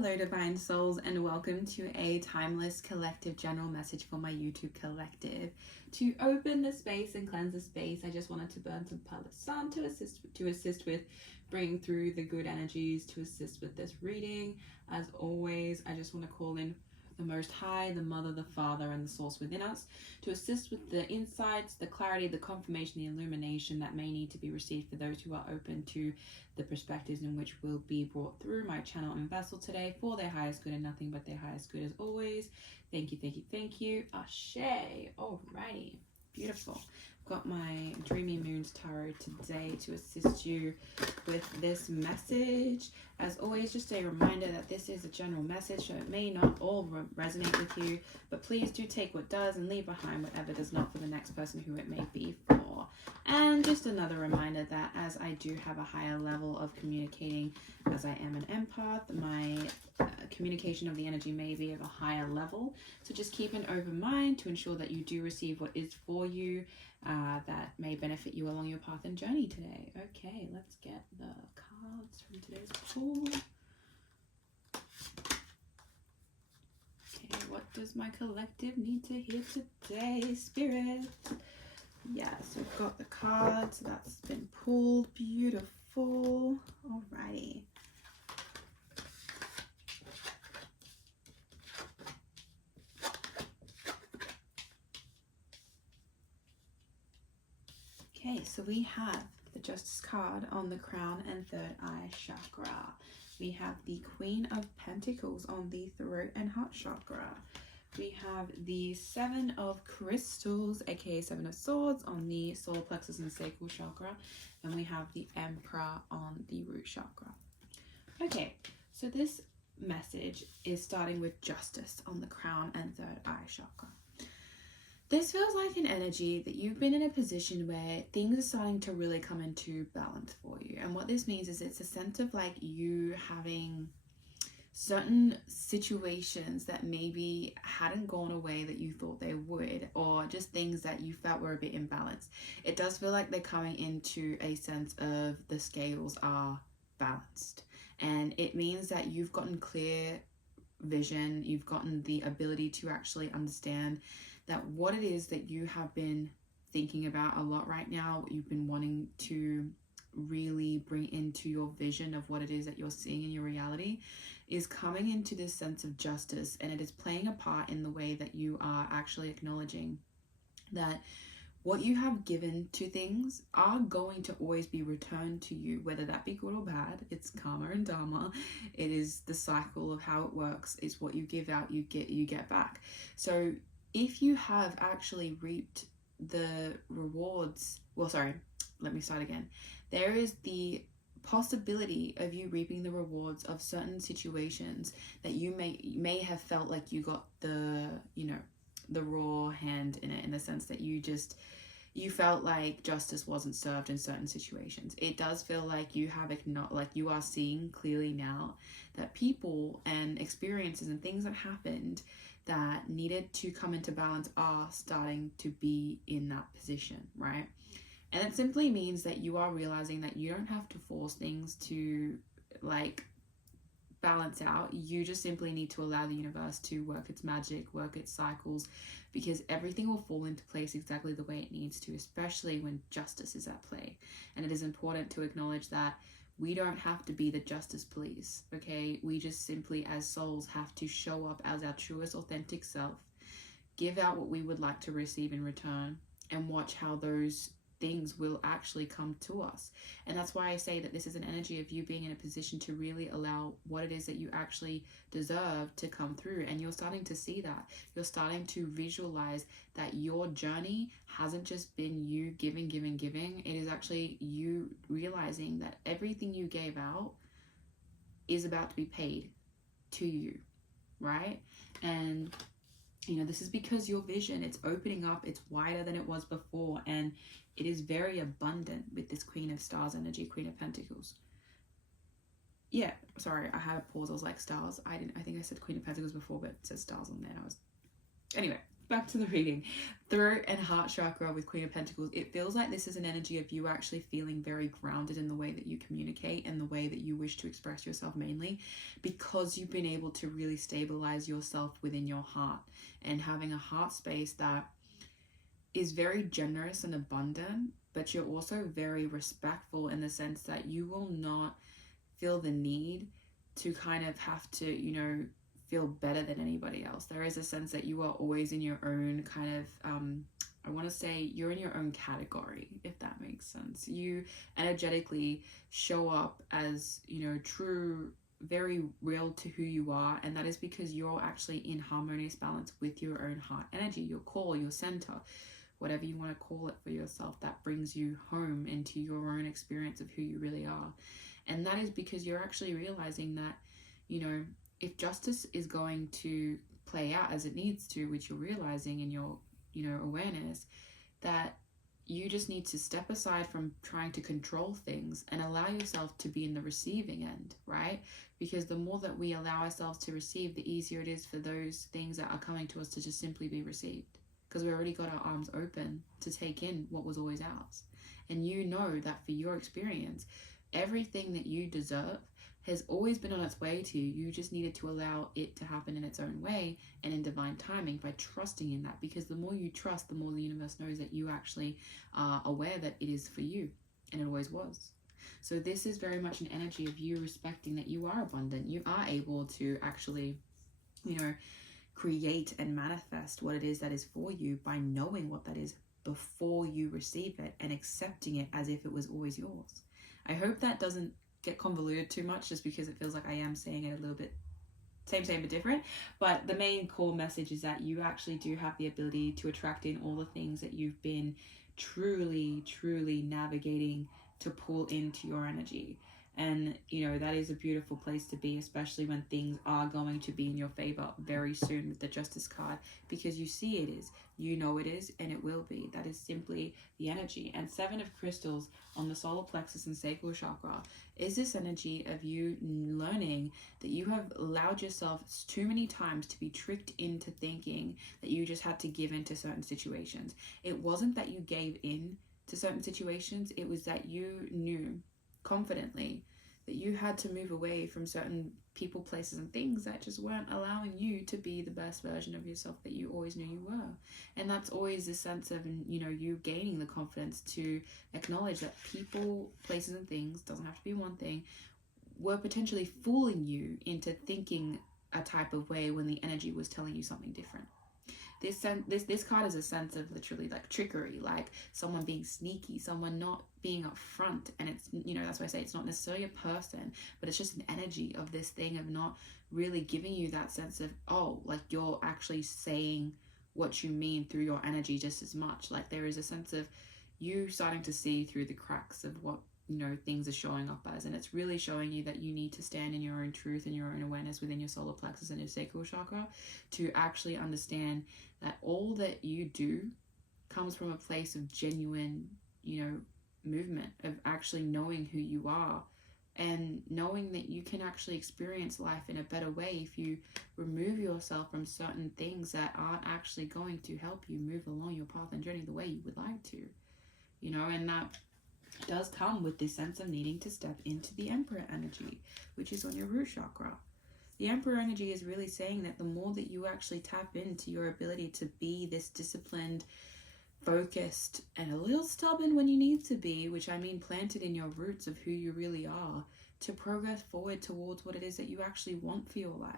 Hello divine souls, and welcome to a timeless collective general message for my YouTube collective. To open the space and cleanse the space, I just wanted to burn some Palo Santo to assist with bringing through the good energies, to assist with this reading. As always, I just want to call in the Most High, the Mother, the Father, and the Source within us to assist with the insights, the clarity, the confirmation, the illumination that may need to be received for those who are open to the perspectives in which will be brought through my channel and vessel today for their highest good and nothing but their highest good as always. Thank you, thank you, thank you. Ashe. Alrighty. Beautiful. Got my Dreamy Moons Tarot today to assist you with this message. As always, just a reminder that this is a general message, so it may not all resonate with you, but please do take what does and leave behind whatever does not for the next person who it may be for. And just another reminder that as I do have a higher level of communicating, as I am an empath, my communication of the energy may be of a higher level. So just keep an open mind to ensure that you do receive what is for you, that may benefit you along your path and journey today. Okay, let's get the cards from today's pool. Okay, what does my collective need to hear today, Spirit? Yes, we've got the cards that's been pulled. Beautiful. Alrighty. Okay, so we have the Justice card on the crown and third eye chakra. We have the Queen of Pentacles on the throat and heart chakra. We have the Seven of Crystals, aka Seven of Swords, on the solar plexus and sacral chakra. And we have the Emperor on the root chakra. Okay, so this message is starting with Justice on the crown and third eye chakra. This feels like an energy that you've been in a position where things are starting to really come into balance for you. And what this means is it's a sense of like you having certain situations that maybe hadn't gone away that you thought they would, or just things that you felt were a bit imbalanced. It does feel like they're coming into a sense of the scales are balanced. And it means that you've gotten clear vision, you've gotten the ability to actually understand that what it is that you have been thinking about a lot right now, what you've been wanting to really bring into your vision of what it is that you're seeing in your reality, is coming into this sense of justice, and it is playing a part in the way that you are actually acknowledging that what you have given to things are going to always be returned to you, whether that be good or bad. It's karma and dharma. It is the cycle of how it works. It's what you give out, you get back. So if you have actually reaped the rewards, well, sorry, let me start again. There is the possibility of you reaping the rewards of certain situations that you may have felt like you got the raw hand in it, in the sense that you felt like justice wasn't served in certain situations. It does feel like you have you are seeing clearly now that people and experiences and things that happened that needed to come into balance are starting to be in that position, right? And it simply means that you are realizing that you don't have to force things to like balance out. You just simply need to allow the universe to work its magic, work its cycles, because everything will fall into place exactly the way it needs to, especially when justice is at play. And it is important to acknowledge that we don't have to be the justice police, okay? We just simply as souls have to show up as our truest authentic self, give out what we would like to receive in return, and watch how those things will actually come to us. And that's why I say that this is an energy of you being in a position to really allow what it is that you actually deserve to come through. And you're starting to see that. You're starting to visualize that your journey hasn't just been you giving. It is actually you realizing that everything you gave out is about to be paid to you, right? And this is because your vision, it's opening up, it's wider than it was before, and it is very abundant with this Queen of Stars energy, Queen of Pentacles. Yeah, sorry, I had a pause. I was like, stars. I think I said Queen of Pentacles before, but it says stars on there. Anyway, back to the reading. Throat and heart chakra with Queen of Pentacles, it feels like this is an energy of you actually feeling very grounded in the way that you communicate and the way that you wish to express yourself, mainly because you've been able to really stabilize yourself within your heart and having a heart space that is very generous and abundant, but you're also very respectful in the sense that you will not feel the need to kind of have to, you know, feel better than anybody else. There is a sense that you are always in your own kind of, I want to say you're in your own category, if that makes sense. You energetically show up as, you know, true, very real to who you are, and that is because you're actually in harmonious balance with your own heart energy, your core, your center, whatever you want to call it for yourself, that brings you home into your own experience of who you really are. And that is because you're actually realizing that, you know, if justice is going to play out as it needs to, which you're realizing in your, you know, awareness, that you just need to step aside from trying to control things and allow yourself to be in the receiving end, right? Because the more that we allow ourselves to receive, the easier it is for those things that are coming to us to just simply be received. Because we already got our arms open to take in what was always ours. And you know that for your experience, everything that you deserve has always been on its way to you. You just needed to allow it to happen in its own way and in divine timing by trusting in that. Because the more you trust, the more the universe knows that you actually are aware that it is for you, and it always was. So this is very much an energy of you respecting that you are abundant. You are able to actually, you know, create and manifest what it is that is for you by knowing what that is before you receive it and accepting it as if it was always yours. I hope that doesn't get convoluted too much, just because it feels like I am saying it a little bit same but different. But the main core message is that you actually do have the ability to attract in all the things that you've been truly navigating to pull into your energy. And, you know, that is a beautiful place to be, especially when things are going to be in your favor very soon with the Justice card, because you see it is, you know it is, and it will be. That is simply the energy. And Seven of Crystals on the solar plexus and sacral chakra is this energy of you learning that you have allowed yourself too many times to be tricked into thinking that you just had to give in to certain situations. It wasn't that you gave in to certain situations, it was that you knew confidently that you had to move away from certain people, places, and things that just weren't allowing you to be the best version of yourself that you always knew you were. And that's always this sense of, you know, you gaining the confidence to acknowledge that people, places, and things, doesn't have to be one thing, were potentially fooling you into thinking a type of way when the energy was telling you something different. This card is a sense of literally like trickery, like someone being sneaky, someone not being upfront. And it's, you know, that's why I say it's not necessarily a person, but it's just an energy of this thing of not really giving you that sense of, oh, like you're actually saying what you mean through your energy just as much. Like there is a sense of you starting to see through the cracks of what, you know, things are showing up as, and it's really showing you that you need to stand in your own truth and your own awareness within your solar plexus and your sacral chakra to actually understand that all that you do comes from a place of genuine, you know, movement, of actually knowing who you are and knowing that you can actually experience life in a better way if you remove yourself from certain things that aren't actually going to help you move along your path and journey the way you would like to, you know. And that does come with this sense of needing to step into the Emperor energy, which is on your root chakra. The Emperor energy is really saying that the more that you actually tap into your ability to be this disciplined, focused, and a little stubborn when you need to be, which I mean planted in your roots of who you really are, to progress forward towards what it is that you actually want for your life.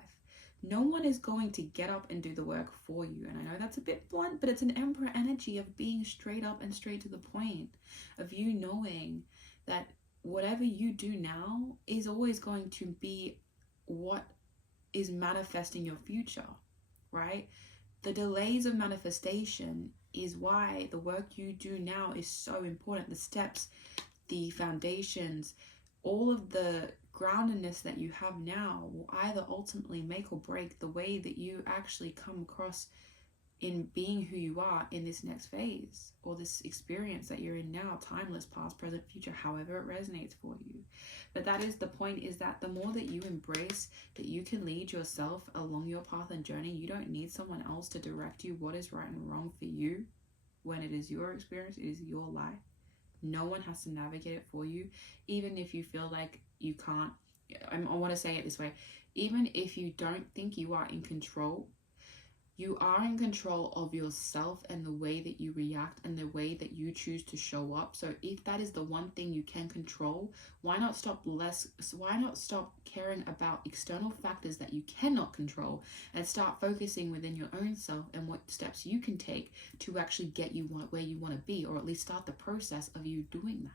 No one is going to get up and do the work for you. And I know that's a bit blunt, but it's an Emperor energy of being straight up and straight to the point, of you knowing that whatever you do now is always going to be what is manifesting your future, right? The delays of manifestation is why the work you do now is so important. The steps, the foundations, all of the groundedness that you have now will either ultimately make or break the way that you actually come across in being who you are in this next phase, or this experience that you're in now, timeless, past, present, future, however it resonates for you. But that is the point, is that the more that you embrace that you can lead yourself along your path and journey, you don't need someone else to direct you what is right and wrong for you. When it is your experience, it is your life. No one has to navigate it for you, even if you feel like you can't. I want to say it this way: even if you don't think you are in control, you are in control of yourself and the way that you react and the way that you choose to show up. So if that is the one thing you can control, why not stop caring about external factors that you cannot control, and start focusing within your own self and what steps you can take to actually get you where you want to be, or at least start the process of you doing that.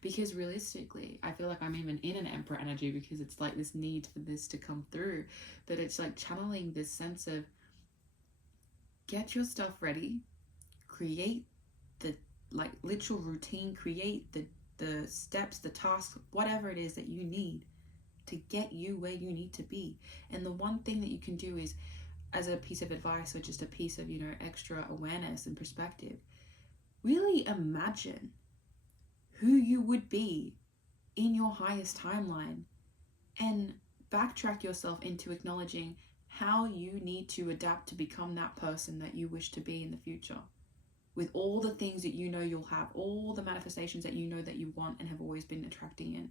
Because realistically, I feel like I'm even in an Emperor energy, because it's like this need for this to come through, but it's like channeling this sense of, get your stuff ready, create the like literal routine, create the steps, the tasks, whatever it is that you need to get you where you need to be. And the one thing that you can do is, as a piece of advice or just a piece of, extra awareness and perspective, really imagine who you would be in your highest timeline, and backtrack yourself into acknowledging how you need to adapt to become that person that you wish to be in the future, with all the things that you know you'll have, all the manifestations that you know that you want and have always been attracting in.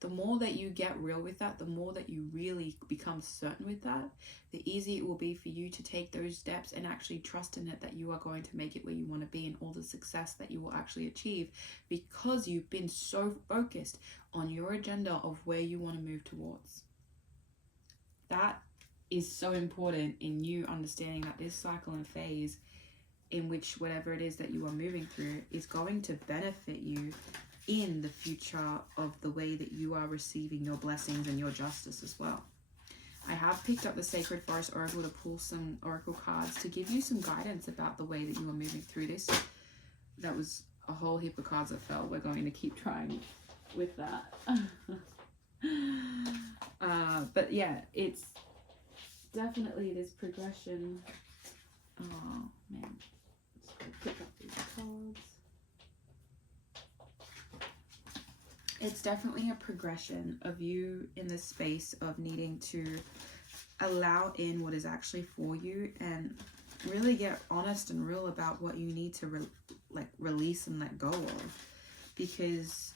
The more that you get real with that, the more that you really become certain with that, the easier it will be for you to take those steps and actually trust in it that you are going to make it where you want to be, and all the success that you will actually achieve, because you've been so focused on your agenda of where you want to move towards. That is so important in you understanding that this cycle and phase in which whatever it is that you are moving through is going to benefit you in the future of the way that you are receiving your blessings and your justice as well. I have picked up the Sacred Forest Oracle to pull some oracle cards to give you some guidance about the way that you are moving through this. That was a whole heap of cards that fell. We're going to keep trying with that. But yeah, it's definitely this progression. Oh man, let's go pick up these cards. It's definitely a progression of you in the space of needing to allow in what is actually for you, and really get honest and real about what you need to release and let go of, because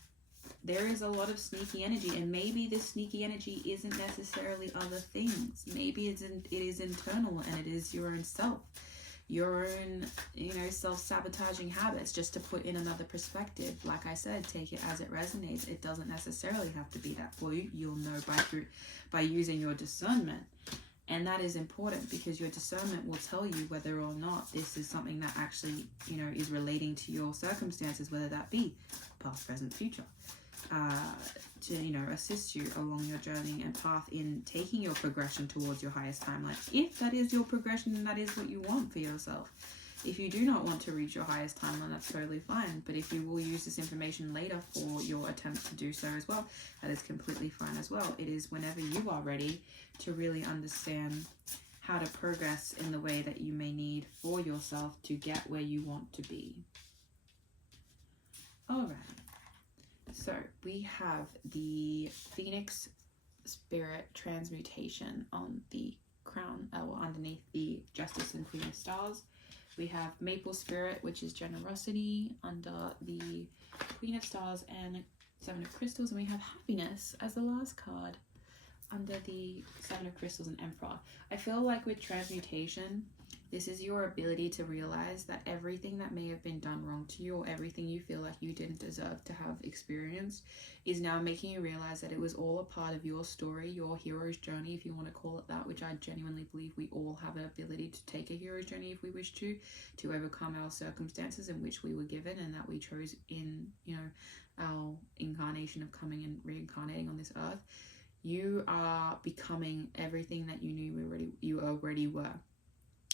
there is a lot of sneaky energy, and maybe this sneaky energy isn't necessarily other things. Maybe it is internal, and it is your own self, your own, self-sabotaging habits. Just to put in another perspective, like I said, take it as it resonates. It doesn't necessarily have to be that for you. You'll know by using your discernment. And that is important, because your discernment will tell you whether or not this is something that actually, is relating to your circumstances, whether that be past, present, future, to, assist you along your journey and path in taking your progression towards your highest timeline. If that is your progression and that is what you want for yourself. If you do not want to reach your highest timeline, that's totally fine. But if you will use this information later for your attempt to do so as well, that is completely fine as well. It is whenever you are ready to really understand how to progress in the way that you may need for yourself to get where you want to be. Alright, so we have the Phoenix Spirit transmutation on the crown, or underneath the Justice and Queen of Stars. We have Maple Spirit, which is generosity, under the Queen of Stars and Seven of Crystals. And we have Happiness as the last card under the Seven of Crystals and Emperor. I feel like with transmutation, this is your ability to realize that everything that may have been done wrong to you, or everything you feel like you didn't deserve to have experienced, is now making you realize that it was all a part of your story, your hero's journey, if you want to call it that, which I genuinely believe we all have an ability to take a hero's journey if we wish to overcome our circumstances in which we were given and that we chose in, our incarnation of coming and reincarnating on this earth. You are becoming everything that you knew you already were.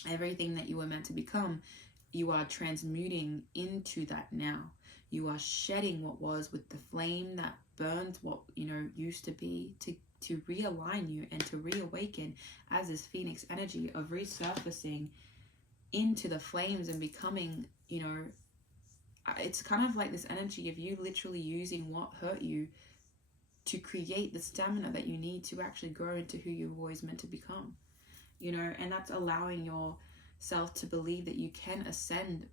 Everything that you were meant to become, you are transmuting into that now. You are shedding what was with the flame that burns what used to be, to realign you and to reawaken as this Phoenix energy of resurfacing into the flames and becoming, you know, it's kind of like this energy of you literally using what hurt you to create the stamina that you need to actually grow into who you've always meant to become, you know. And that's allowing yourself to believe that you can ascend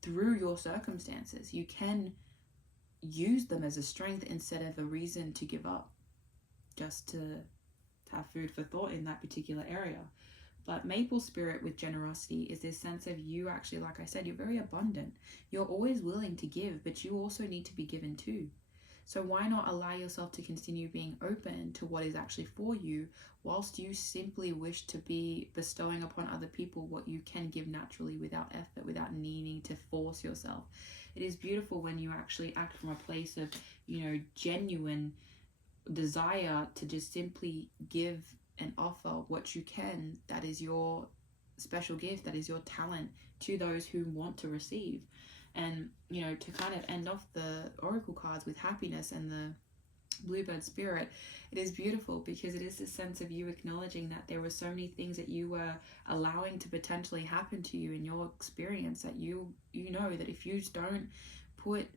through your circumstances. You can use them as a strength instead of a reason to give up, just to have food for thought in that particular area. But maple spirit with generosity is this sense of you actually, like I said, you're very abundant. You're always willing to give, but you also need to be given too. So why not allow yourself to continue being open to what is actually for you, whilst you simply wish to be bestowing upon other people what you can give naturally without effort, without needing to force yourself. It is beautiful when you actually act from a place of, you know, genuine desire to just simply give and offer what you can, that is your special gift, that is your talent, to those who want to receive. And, you know, to kind of end off the oracle cards with happiness and the bluebird spirit, it is beautiful because it is this sense of you acknowledging that there were so many things that you were allowing to potentially happen to you in your experience, that you know that if you don't put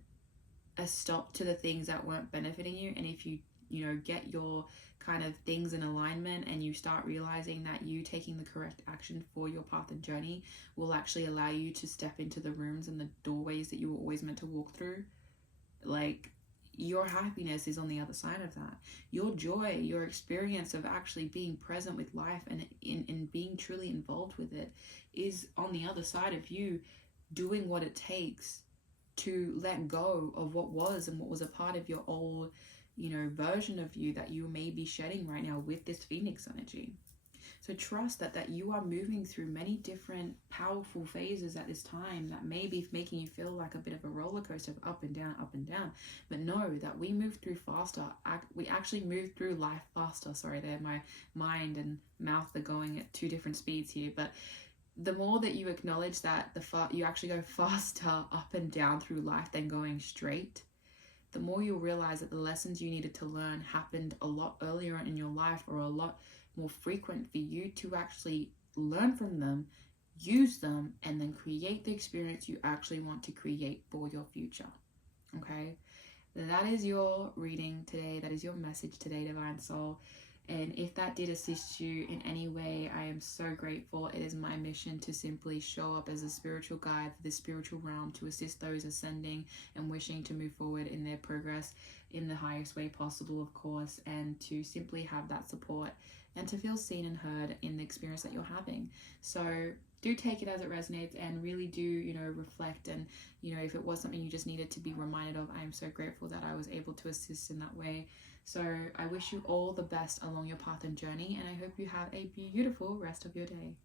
a stop to the things that weren't benefiting you, and if you know, get your kind of things in alignment, and you start realizing that you taking the correct action for your path and journey will actually allow you to step into the rooms and the doorways that you were always meant to walk through, like, your happiness is on the other side of that. Your joy, your experience of actually being present with life and in being truly involved with it, is on the other side of you doing what it takes to let go of what was and what was a part of your old, you know, version of you that you may be shedding right now with this Phoenix energy. So trust that you are moving through many different powerful phases at this time that may be making you feel like a bit of a roller coaster of up and down, up and down. But know that we move through faster. We actually move through life faster. Sorry, there, my mind and mouth are going at two different speeds here. But the more that you acknowledge that you actually go faster up and down through life than going straight, the more you'll realize that the lessons you needed to learn happened a lot earlier in your life, or a lot more frequent for you to actually learn from them, use them, and then create the experience you actually want to create for your future. Okay? That is your reading today. That is your message today, Divine Soul. And if that did assist you in any way, I am so grateful. It is my mission to simply show up as a spiritual guide for the spiritual realm, to assist those ascending and wishing to move forward in their progress in the highest way possible, of course, and to simply have that support and to feel seen and heard in the experience that you're having. So do take it as it resonates, and really do, you know, reflect. And, you know, if it was something you just needed to be reminded of, I am so grateful that I was able to assist in that way. So I wish you all the best along your path and journey, and I hope you have a beautiful rest of your day.